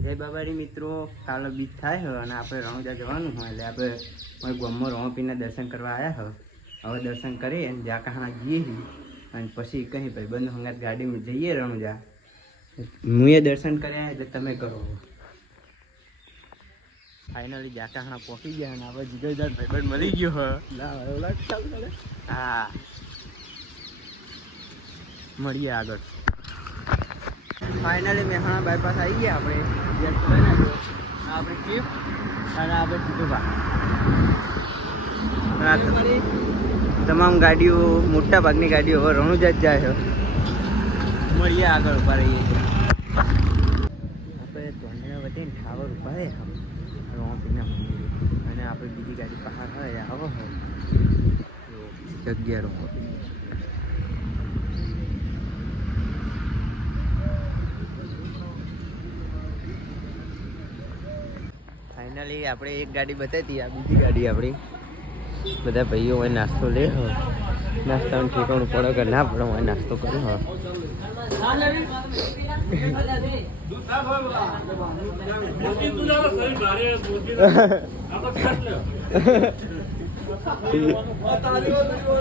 જય બાબારી મિત્રો, કાલે બીજ થાય છે અને આપણે રણુજા જવાનું હોય એટલે આપણે મારા ગામમાં રણપીના દર્શન કરવા આવ્યા છે। હવે દર્શન કરી અને જ્યાં કહાણા જઈએ અને પછી કંઈ ભાઈ બંધ હંગાત ગાડીમાં જઈએ રણુજા। હું એ દર્શન કર્યા એટલે તમે કરો। ફાઇનલી જ્યાં કહાણા પહોંચી ગયા અને આપણે જીગર જાત ભાઈબંધ મળી ગયો હ। હા, મળીએ આગળ। ફાઇનલી મહેસાણા બાયપાસ આવી ગયા આપણે। આપણી સ્વિફ્ટ અને આપણે સીધુભા તમામ ગાડીઓ, મોટા ભાગની ગાડીઓ હવે રણુજા જ જાય છે। મળીએ આગળ ઉભા રહીએ છીએ આપણે ધોંધણા વધીને ઠાવર ઉભા રહે રણપીના મંદિરે અને આપણે બીજી ગાડી બહાર હોય આવો જગ્યા રણપી। ફાઇનલી આપણે એક ગાડી બતાવી આ બીજી ગાડી આપણી। બધા ભાઈઓ હોય નાસ્તો લે નાસ્તાનું ઠેકાણું પડે કે ના પડે હોય નાસ્તો કર્યો હ।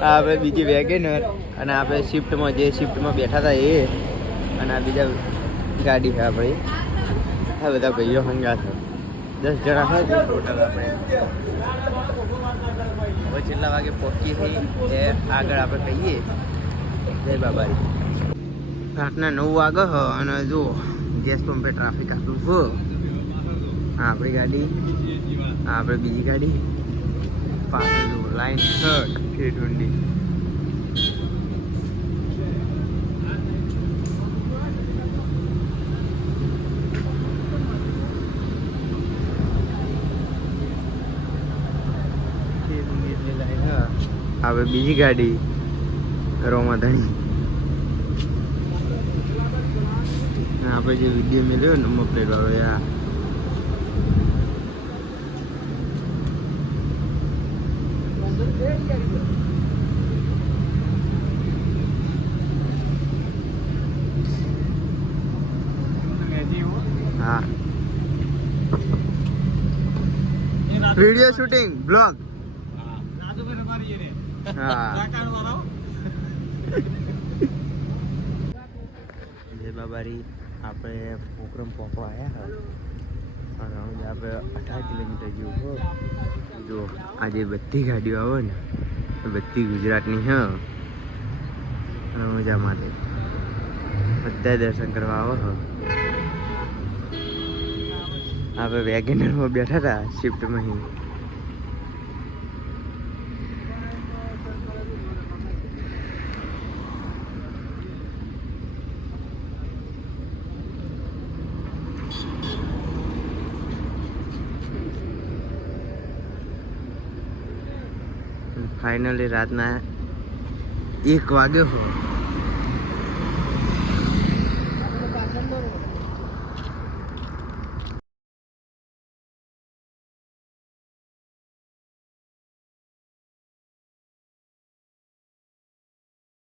આપણે બીજી વેગેનર અને આપણે શિફ્ટમાં જે શિફ્ટમાં બેઠા હતા એ અને આ બીજા ગાડી છે આપણી। આ બધા ભાઈઓ હંગાથ 10 જણા હોય ટોટલ આપણે। હવે છેલ્લા વાગે પહોંચીએ છીએ એ આગળ આપણે કહીએ જય બાબારી। રાતના 9 વાગે હ અને જો ગેસ પંપે ટ્રાફિક આટલું છે। આપણી ગાડી આપણે બીજી ગાડી પાછળ લાઈન થર્ડ ખેડુંડી। હવે બીજી ગાડી રોમાધણી આપણે જે વિડીયો મેળ્યો નંબર પ્લેટ વાળો યાર હા વિડીયો શૂટિંગ બ્લોગ જય બાબારી। આપણે પોખરમ પોખો આવ્યા અને આપણે 18 કિલોમીટર જેવું જો આજે બધી ગાડીઓ આવે ને બધી ગુજરાતની હ રણુજા માટે બધા દર્શન કરવા આવો હ। આપણે વેગેનરમાં બેઠા હતા શિફ્ટમાં। ફાઇનલી રાતના 1 વાગ્યો हो